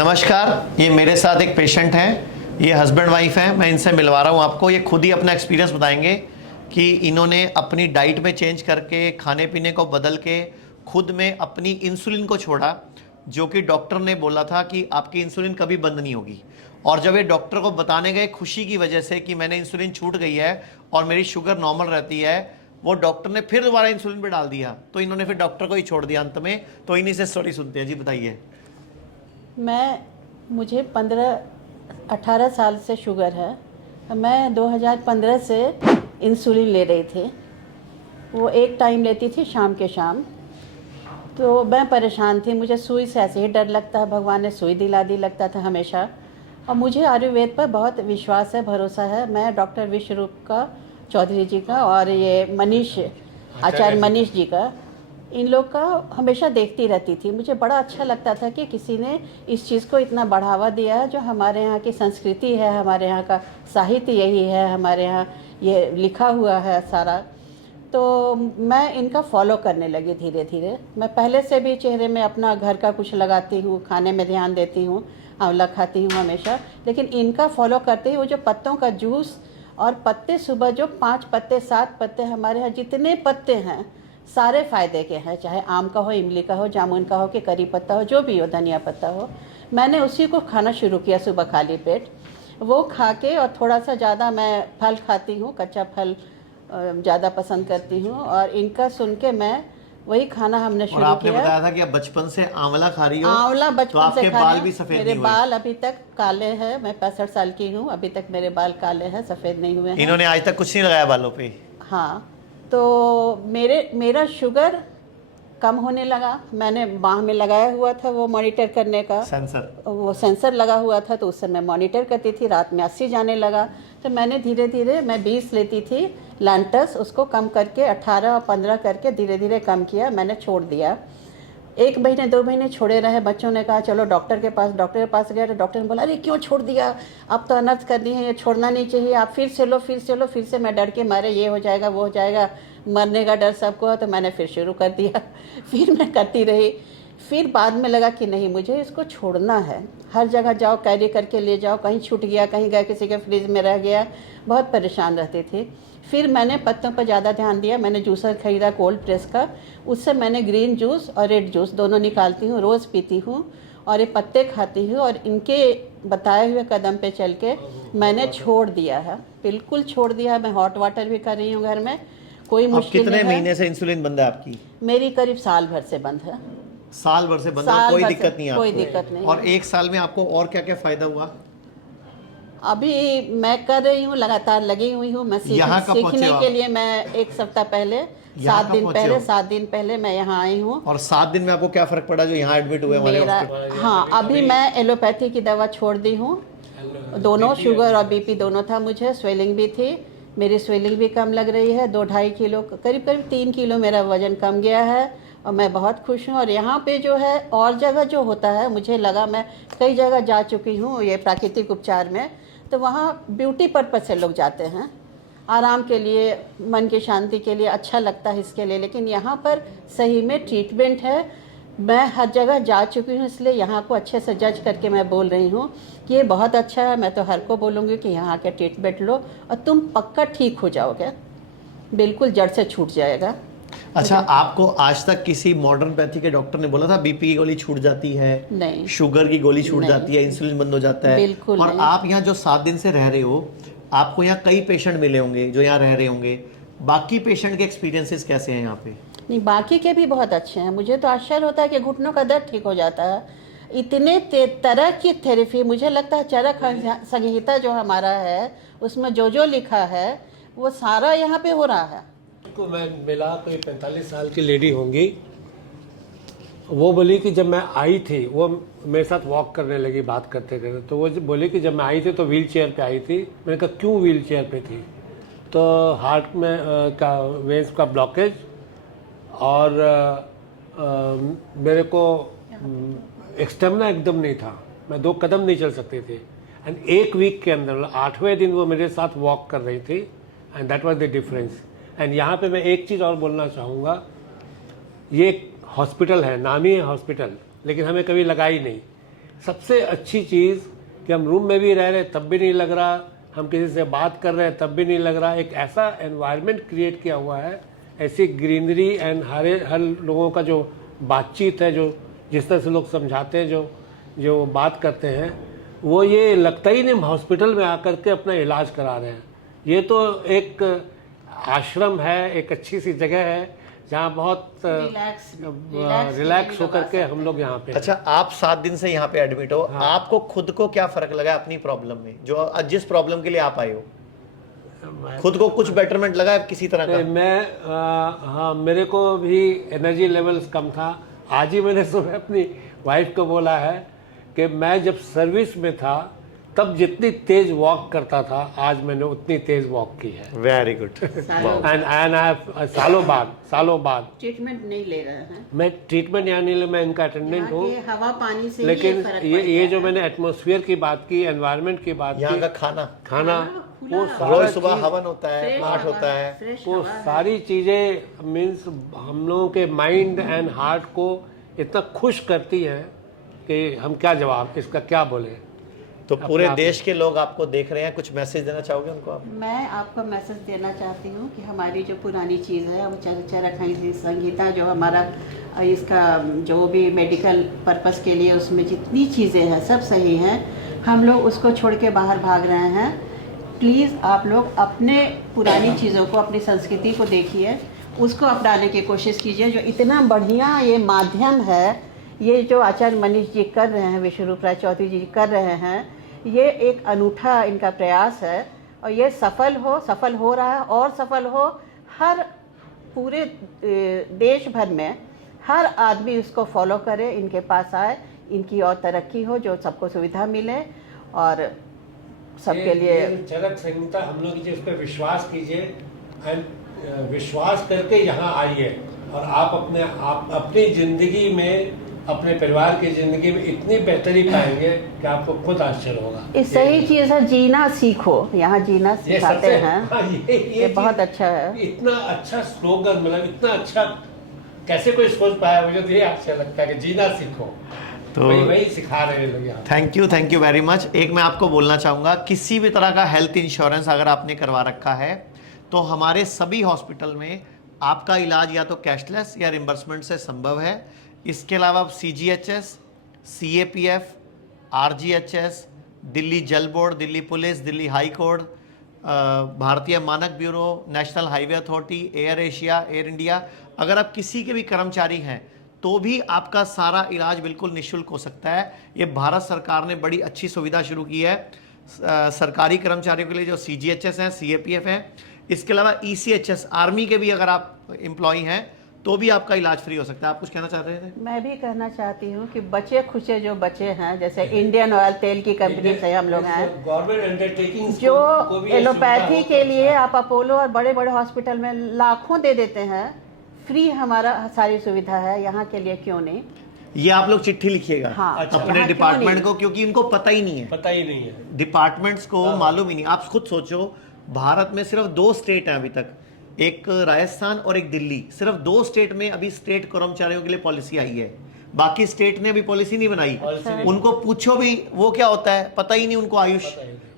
नमस्कार, ये मेरे साथ एक पेशेंट हैं। ये हस्बैंड वाइफ हैं। मैं इनसे मिलवा रहा हूँ आपको। ये खुद ही अपना एक्सपीरियंस बताएंगे कि इन्होंने अपनी डाइट में चेंज करके, खाने पीने को बदल के, खुद में अपनी इंसुलिन को छोड़ा, जो कि डॉक्टर ने बोला था कि आपकी इंसुलिन कभी बंद नहीं होगी। और जब ये डॉक्टर को बताने गए खुशी की वजह से कि मैंने इंसुलिन छूट गई है और मेरी शुगर नॉर्मल रहती है, वो डॉक्टर ने फिर दोबारा इंसुलिन पे डाल दिया, तो इन्होंने फिर डॉक्टर को ही छोड़ दिया अंत में। तो इन्हीं से स्टोरी सुनते हैं। जी बताइए। मुझे 18 साल से शुगर है। मैं 2015 से इंसुलिन ले रही थी। वो एक टाइम लेती थी शाम के शाम। तो मैं परेशान थी। मुझे सुई से ऐसे ही डर लगता है, भगवान ने सुई दिला दी लगता था हमेशा। और मुझे आयुर्वेद पर बहुत विश्वास है, भरोसा है। मैं डॉक्टर विश्वरूप का चौधरी जी का और ये मनीष आचार्य मनीष जी का, इन लोग का हमेशा देखती रहती थी। मुझे बड़ा अच्छा लगता था कि किसी ने इस चीज़ को इतना बढ़ावा दिया है। जो हमारे यहाँ की संस्कृति है, हमारे यहाँ का साहित्य यही है, हमारे यहाँ ये लिखा हुआ है सारा। तो मैं इनका फॉलो करने लगी धीरे धीरे। मैं पहले से भी चेहरे में अपना घर का कुछ लगाती हूँ, खाने में ध्यान देती हूँ, आंवला खाती हूँ हमेशा। लेकिन इनका फॉलो करते ही वो जो पत्तों का जूस और पत्ते, सुबह जो 5 पत्ते 7 पत्ते, हमारे यहाँ जितने पत्ते हैं सारे फ़ायदे के हैं। चाहे आम का हो, इमली का हो, जामुन का हो, कि करी पत्ता हो, जो भी हो, धनिया पत्ता हो। मैंने उसी को खाना शुरू किया सुबह खाली पेट। वो खा के और थोड़ा सा ज़्यादा मैं फल खाती हूँ, कच्चा फल ज़्यादा पसंद करती हूँ। और इनका सुन के मैं वही खाना हमने शुरू किया। आपने बताया था कि आप बचपन से आंवला खा रही हो। आंवला बचपन तो आपके से खा बाल रही भी हूँ। सफेद मेरे नहीं हुए? बाल अभी तक काले हैं। मैं 65 साल की हूँ, अभी तक मेरे बाल काले हैं, सफ़ेद नहीं हुए हैं। इन्होंने आज तक कुछ नहीं लगाया बालों पे? हाँ। तो मेरा शुगर कम होने लगा। मैंने बाह में लगाया हुआ था वो मॉनिटर करने का सेंसर। वो सेंसर लगा हुआ था, तो उससे मैं मॉनिटर करती थी। रात में 80 जाने लगा। तो मैंने धीरे धीरे, मैं 20 लेती थी लैंटस, उसको कम करके 18 और 15 करके धीरे धीरे कम किया। मैंने छोड़ दिया। 1 महीने 2 महीने छोड़े रहे। बच्चों ने कहा चलो डॉक्टर के पास। डॉक्टर के पास गया तो डॉक्टर ने बोला अरे क्यों छोड़ दिया, अब तो अनर्थ कर दी है, ये छोड़ना नहीं चाहिए, आप फिर से लो फिर से लो। फिर से मैं डर के मारे, ये हो जाएगा वो हो जाएगा, मरने का डर सबको है। तो मैंने फिर शुरू कर दिया। फिर मैं करती रही। फिर बाद में लगा कि नहीं, मुझे इसको छोड़ना है। हर जगह जाओ, कैरी करके ले जाओ, कहीं छूट गया, कहीं गया, किसी के फ्रिज में रह गया, बहुत परेशान रहती थी। फिर मैंने पत्तों पर ज़्यादा ध्यान दिया। मैंने जूसर ख़रीदा कोल्ड प्रेस का। उससे मैंने ग्रीन जूस और रेड जूस दोनों निकालती हूँ, रोज़ पीती हूँ और ये पत्ते खाती हूँ। और इनके बताए हुए कदम पे चल के मैंने छोड़ दिया है, बिल्कुल छोड़ दिया है। मैं हॉट वाटर भी कर रही हूँ घर में, कोई मुश्किल नहीं है। कितने महीने से इंसुलिन बंद है आपकी? मेरी करीब साल भर से बंद है। साल भर से बंद है? कोई दिक्कत नहीं है कोई आपको? दिक्कत नहीं। और 1 साल में आपको और क्या क्या फायदा हुआ? अभी मैं कर रही हूँ, लगातार लगी हुई हूँ। मैं सीखने के लिए मैं 1 सप्ताह पहले, 7 दिन पहले मैं यहाँ आई हूँ। और 7 दिन में आपको क्या फर्क पड़ा जो यहाँ एडमिट हुए हमारे हॉस्पिटल? हाँ, अभी मैं एलोपैथी की दवा छोड़ दी हूँ। दोनों, शुगर और बीपी दोनों था मुझे, स्वेलिंग भी थी। मेरी स्वेलिंग भी कम लग रही है। 2-2.5 किलो, करीब करीब 3 किलो मेरा वजन कम गया है और मैं बहुत खुश हूँ। और यहाँ पे जो है, और जगह जो होता है, मुझे लगा, मैं कई जगह जा चुकी हूँ ये प्राकृतिक उपचार में, तो वहाँ ब्यूटी पर्पज से लोग जाते हैं, आराम के लिए, मन की शांति के लिए, अच्छा लगता है इसके लिए। लेकिन यहाँ पर सही में ट्रीटमेंट है। मैं हर जगह जा चुकी हूँ, इसलिए यहाँ को अच्छे से जज करके मैं बोल रही हूँ कि ये बहुत अच्छा है। मैं तो हर को बोलूँगी कि यहाँ के ट्रीटमेंट लो और तुम पक्का ठीक हो जाओगे, बिल्कुल जड़ से छूट जाएगा। अच्छा, आपको आज तक किसी मॉडर्न पैथी के डॉक्टर ने बोला था बीपी की गोली छूट जाती है, नहीं, शुगर की गोली छूट जाती है, इंसुलिन बंद हो जाता है? बिल्कुल और नहीं। आप यहाँ जो 7 दिन से रह रहे हो, आपको यहाँ कई पेशेंट मिले होंगे जो यहाँ रह रहे होंगे। बाकी पेशेंट के एक्सपीरियंसेस कैसे हैं यहाँ पे? नहीं, बाकी के भी बहुत अच्छे हैं। मुझे तो आश्चर्य होता है कि घुटनों का दर्द ठीक हो जाता है। इतने तरह की थेरेपी, मुझे लगता है चरक संहिता जो हमारा है उसमें जो लिखा है वो सारा यहाँ पे हो रहा है। को मैं मिला, कोई 45 साल की लेडी होंगी। वो बोली कि जब मैं आई थी, वो मेरे साथ वॉक करने लगी बात करते करते। तो वो बोली कि जब मैं आई थी तो व्हील चेयर पे आई थी। मैंने कहा क्यों व्हील चेयर पे थी? तो हार्ट में का वेंस का ब्लॉकेज और मेरे को स्टेमिना एकदम नहीं था, मैं 2 कदम नहीं चल सकती थी। एंड 1 वीक के अंदर, 8वें दिन वो मेरे साथ वॉक कर रही थी। And that was the difference. And यहाँ पे मैं एक चीज़ और बोलना चाहूँगा, ये एक हॉस्पिटल है, नामी है हॉस्पिटल, लेकिन हमें कभी लगा ही नहीं। सबसे अच्छी चीज़ कि हम रूम में भी रह रहे तब भी नहीं लग रहा, हम किसी से बात कर रहे हैं तब भी नहीं लग रहा। एक ऐसा एनवायरनमेंट क्रिएट किया हुआ है, ऐसी ग्रीनरी एंड हर लोगों का जो बातचीत है, जो जिस तरह से लोग समझाते हैं, जो बात करते हैं, वो ये लगता ही नहीं हम हॉस्पिटल में आकर के अपना इलाज करा रहे हैं। ये तो एक आश्रम है, एक अच्छी सी जगह है जहाँ बहुत रिलैक्स होकर के हम लोग यहाँ पे। अच्छा, आप 7 दिन से यहाँ पे एडमिट हो, आपको खुद को क्या फर्क लगा अपनी प्रॉब्लम में, जो जिस प्रॉब्लम के लिए आप आए हो? खुद को कुछ बेटरमेंट लगा है किसी तरह का? हाँ, मेरे को भी एनर्जी लेवल्स कम था। आज ही मैंने सुबह अपनी वाइफ को बोला है कि मैं जब सर्विस में था तब जितनी तेज वॉक करता था, आज मैंने उतनी तेज वॉक की है। Very good. एंड सालों बाद ट्रीटमेंट नहीं ले रहे हैं। मैं ट्रीटमेंट यहाँ नहीं ले, मैं इनका अटेंडेंट हूँ, ये हवा पानी से लेकिन ये जो मैंने एटमॉस्फेयर की बात की, एनवायरनमेंट की बात यहाँ की, का खाना वो रोज सुबह हवन होता है, पाठ होता है, वो सारी चीज़ें मीन्स हम लोगों के माइंड एंड हार्ट को इतना खुश करती है कि हम क्या जवाब इसका क्या बोले। तो पूरे देश के लोग आपको देख रहे हैं, कुछ मैसेज देना चाहोगे उनको आप? मैं आपको मैसेज देना चाहती हूँ कि हमारी जो पुरानी चीज़ है, वो चरखा संहिता जो हमारा इसका जो भी मेडिकल पर्पस के लिए उसमें जितनी चीज़ें हैं सब सही हैं, हम लोग उसको छोड़ के बाहर भाग रहे हैं। प्लीज़ आप लोग अपने पुरानी चीज़ों को, अपनी संस्कृति को देखिए, उसको अपनाने की कोशिश कीजिए। जो इतना बढ़िया ये माध्यम है, ये जो आचार्य मनीष जी कर रहे हैं, विश्वरूप राय चौधरी जी कर रहे हैं, ये एक अनूठा इनका प्रयास है और ये सफल हो रहा है और सफल हो। हर पूरे देश भर में हर आदमी उसको फॉलो करे, इनके पास आए, इनकी और तरक्की हो, जो सबको सुविधा मिले और सबके लिए। चरक संहिता हम लोग जिस पे विश्वास कीजिए एंड विश्वास करके यहाँ आइए और आप अपनी जिंदगी में, अपने परिवार की जिंदगी में इतनी बेहतरी पाएंगे कि आपको खुद आश्चर्य होगा। ये सही चीज़ है, जीना सीखो, यहाँ जीना सिखाते हैं। हाँ, ये बहुत अच्छा है। इतना अच्छा स्लोगन, मतलब इतना अच्छा कैसे कोई सोच पाया, मुझे तो ये अच्छा लगता है कि जीना सीखो। तो वही सिखा रहे हैं लोग यहाँ। Thank you very much. एक मैं आपको बोलना चाहूँगा, किसी भी तरह का हेल्थ इंश्योरेंस अगर आपने करवा रखा है तो हमारे सभी हॉस्पिटल में आपका इलाज या तो कैशलेस या रिम्बर्समेंट से संभव है। इसके अलावा CGHS, CAPF, RGHS, दिल्ली जल board, Delhi police, Delhi high court, भारतीय मानक bureau, national highway authority, air Asia, air India, अगर आप किसी के भी कर्मचारी हैं तो भी आपका सारा इलाज बिल्कुल निःशुल्क हो सकता है। ये भारत सरकार ने बड़ी अच्छी सुविधा शुरू की है सरकारी कर्मचारियों के लिए, जो CGHS हैं, CAPF हैं। इसके अलावा ECHS, आर्मी के भी अगर आप एम्प्लॉय हैं तो भी आपका इलाज फ्री हो सकता है। आप कुछ कहना चाह रहे थे? मैं भी कहना चाहती हूँ कि बचे खुचे जो बचे हैं, जैसे इंडियन ऑयल तेल की कंपनी से हम लोग हैं, गवर्नमेंट अंडरटेकिंग जो एलोपैथी के लिए आप अपोलो और बड़े बड़े हॉस्पिटल में लाखों दे देते हैं, फ्री हमारा सारी सुविधा है, यहाँ के लिए क्यों नहीं? ये आप लोग चिट्ठी लिखिएगा। हाँ, अपने डिपार्टमेंट को, क्योंकि इनको पता ही नहीं है, डिपार्टमेंट्स को मालूम ही नहीं। आप खुद सोचो, भारत में सिर्फ 2 स्टेट हैं अभी तक, एक राजस्थान और एक दिल्ली। सिर्फ 2 स्टेट में अभी स्टेट कर्मचारियों के लिए पॉलिसी आई है, बाकी स्टेट ने अभी पॉलिसी नहीं बनाई। उनको पूछो भी वो क्या होता है, पता ही नहीं उनको। आयुष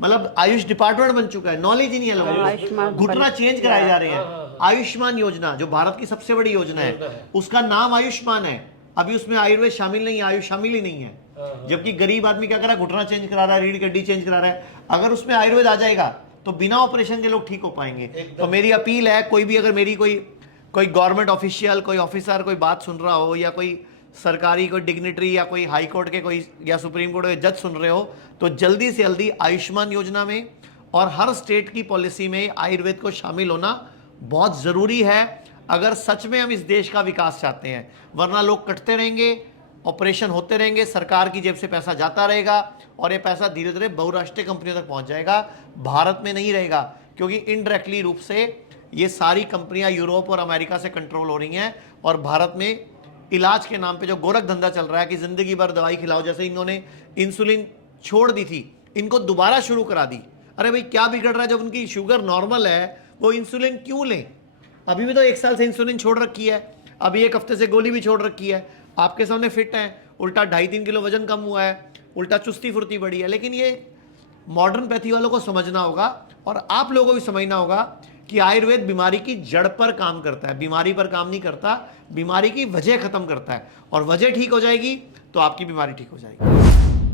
मतलब आयुष डिपार्टमेंट बन चुका है, नॉलेज ही नहीं है लोगों को। घुटना चेंज कराए जा रहे हैं। आयुष्मान योजना जो भारत की सबसे बड़ी योजना है, उसका नाम आयुष्मान है, अभी उसमें आयुर्वेद शामिल नहीं है, आयुष शामिल ही नहीं है। जबकि गरीब आदमी क्या कर रहा है, घुटना चेंज करा रहा है, रीढ़ की हड्डी चेंज करा रहा है। अगर उसमें आयुर्वेद आ जाएगा तो बिना ऑपरेशन के लोग ठीक हो पाएंगे। तो मेरी अपील है, कोई भी अगर मेरी कोई गवर्नमेंट ऑफिशियल, कोई ऑफिसर कोई बात सुन रहा हो, या कोई सरकारी कोई डिग्नेटरी या कोई हाई कोर्ट के कोई या सुप्रीम कोर्ट के जज सुन रहे हो, तो जल्दी से जल्दी आयुष्मान योजना में और हर स्टेट की पॉलिसी में आयुर्वेद को शामिल होना बहुत ज़रूरी है, अगर सच में हम इस देश का विकास चाहते हैं। वरना लोग कटते रहेंगे, ऑपरेशन होते रहेंगे, सरकार की जेब से पैसा जाता रहेगा और ये पैसा धीरे धीरे बहुराष्ट्रीय कंपनियों तक पहुंच जाएगा, भारत में नहीं रहेगा। क्योंकि इनडायरेक्टली रूप से ये सारी कंपनियां यूरोप और अमेरिका से कंट्रोल हो रही हैं और भारत में इलाज के नाम पे जो गोरख धंधा चल रहा है कि जिंदगी भर दवाई खिलाओ, जैसे इन्होंने इंसुलिन छोड़ दी थी, इनको दोबारा शुरू करा दी। अरे भाई क्या बिगड़ रहा है, जब उनकी शुगर नॉर्मल है वो इंसुलिन क्यों लें? अभी भी तो 1 साल से इंसुलिन छोड़ रखी है, अभी 1 हफ्ते से गोली भी छोड़ रखी है, आपके सामने फिट है, उल्टा 2.5-3 किलो वजन कम हुआ है, उल्टा चुस्ती फुर्ती बढ़ी है। लेकिन ये मॉडर्न पैथी वालों को समझना होगा और आप लोगों को भी समझना होगा कि आयुर्वेद बीमारी की जड़ पर काम करता है, बीमारी पर काम नहीं करता, बीमारी की वजह खत्म करता है, और वजह ठीक हो जाएगी तो आपकी बीमारी ठीक हो जाएगी।